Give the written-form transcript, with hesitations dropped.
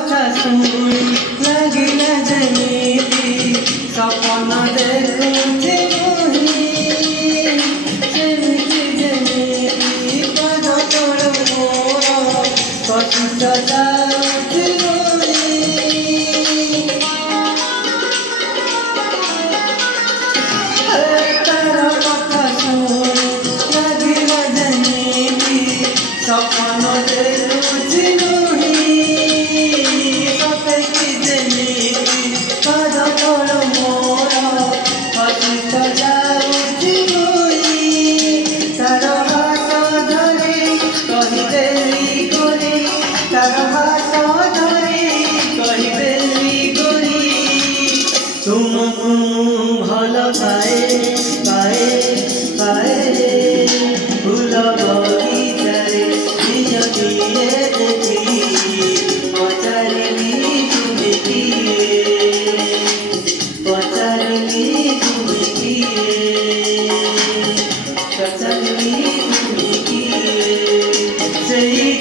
কথা শুনি লাগিলা যেমিতি সপন দেখুছি মুহি সেমিতি যেমিতি পদ তোর মোর কষ্ট যাଉଛି মুহি তার কথা শুনি লাগিলা যেমিতি সপন দেখুছি মুহি সপেকি যেমিতি পদ তোর মোর কষ্ট যাଉଛି মুহি তার হাত ধরে কহিদেলি করি তার হাত ধরে কহিদেলি করি তুমକୁ ଭଲ ପାଏ ପାଏ ପାଏ ফুল ବଗିଚାରେ ଦିନ ଦିଏ ଦେଖି ପଚାରିଲି ତୁମେ କିଏ ପଚାରିଲି ତୁମେ କିଏ ପଚାରିଲି ତୁମେ କିଏ ସେଇ